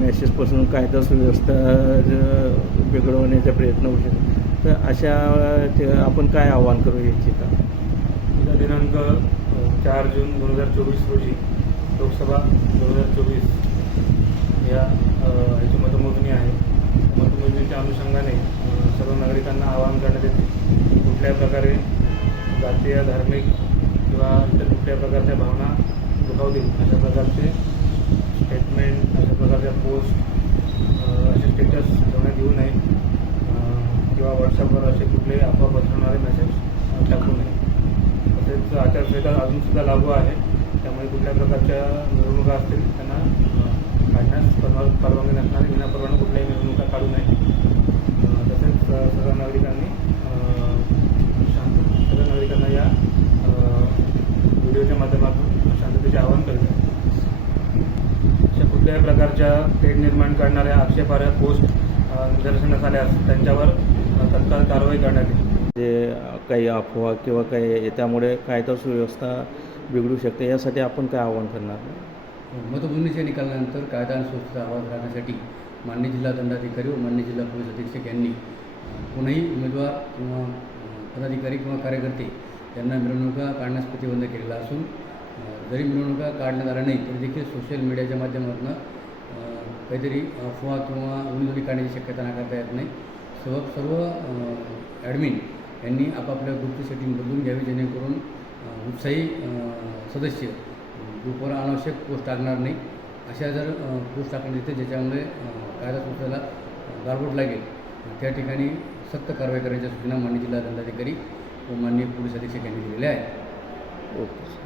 मेसेजपासून कायदा सुव्यवस्था बिघडवण्याचा प्रयत्न होऊ शकतो तर अशा आपण काय आव्हान करू इच्छिता? उद्या दिनांक चार जून दोन हजार चोवीस रोजी लोकसभा दोन हजार चोवीस या ह्याची मतमोजणी आहे. मतमोजणीच्या अनुषंगाने सर्व नागरिकांना आवाहन करण्यात येते. कुठल्या कुठल्याही प्रकारे जातीय धार्मिक किंवा इतर कुठल्याही प्रकारच्या भावना दुखावतील अशा प्रकारचे स्टेटमेंट अशा प्रकारच्या पोस्ट असे स्टेटस ठेवण्यात येऊ नये किंवा व्हॉट्सअपवर असे कुठलेही अफवा पसरवणारे मेसेज टाकू नये तसेच आचारसंहिता अजूनसुद्धा लागू आहे त्यामुळे कुठल्या प्रकारच्या मिरवणुका असतील त्यांना काढण्यास परवा परवानगी नसणारी विनापरवाना कुठल्याही मिरवणुका काढू नये तसेच सर्व नागरिकांनी शांत सर्व नागरिकांना या व्हिडिओच्या माध्यमातून शांततेचे आवाहन करत आहे कुठल्याही प्रकारच्या तेढ निर्माण करणाऱ्या आक्षेपार्ह पोस्ट निदर्शनास आल्यास त्यांच्यावर तत्काळ कारवाई करण्यात येईल. जे काही अफवा किंवा काही त्यामुळे कायदा सुव्यवस्था बिघडू शकते यासाठी आपण काय आव्हान करणार? मतमोजणीच्या निकालानंतर कायदा आणि सुव्यवस्थेचा आवाज राखण्यासाठी मान्य जिल्हा दंडाधिकारी व मान्य जिल्हा पोलीस अधीक्षक यांनी कोणीही उमेदवार किंवा पदाधिकारी किंवा कार्यकर्ते यांना मिरवणुका काढण्यास प्रतिबंध केलेला असून जरी मिरवणुका काढण्यात आल्या नाही तरी देखील सोशल मीडियाच्या माध्यमातून काहीतरी अफवा किंवा उमेदवारी काढण्याची शक्यता नाकारता येत नाही. सर्व सर्व ॲडमिन यांनी आपापल्या ग्रुपची सेटिंग बदलून घ्यावी जेणेकरून उत्साही सदस्य ग्रुपवर अनावश्यक पोस्ट टाकणार नाही. अशा जर पोस्ट टाकण्यात येते ज्याच्यामुळे कायदा संस्थेला गारबोट लागेल त्या ठिकाणी सक्त कारवाई करण्याच्या सूचना मान्य जिल्हा दंडाधिकारी व माननीय पोलीस अधीक्षक यांनी दिलेल्या आहेत. ओके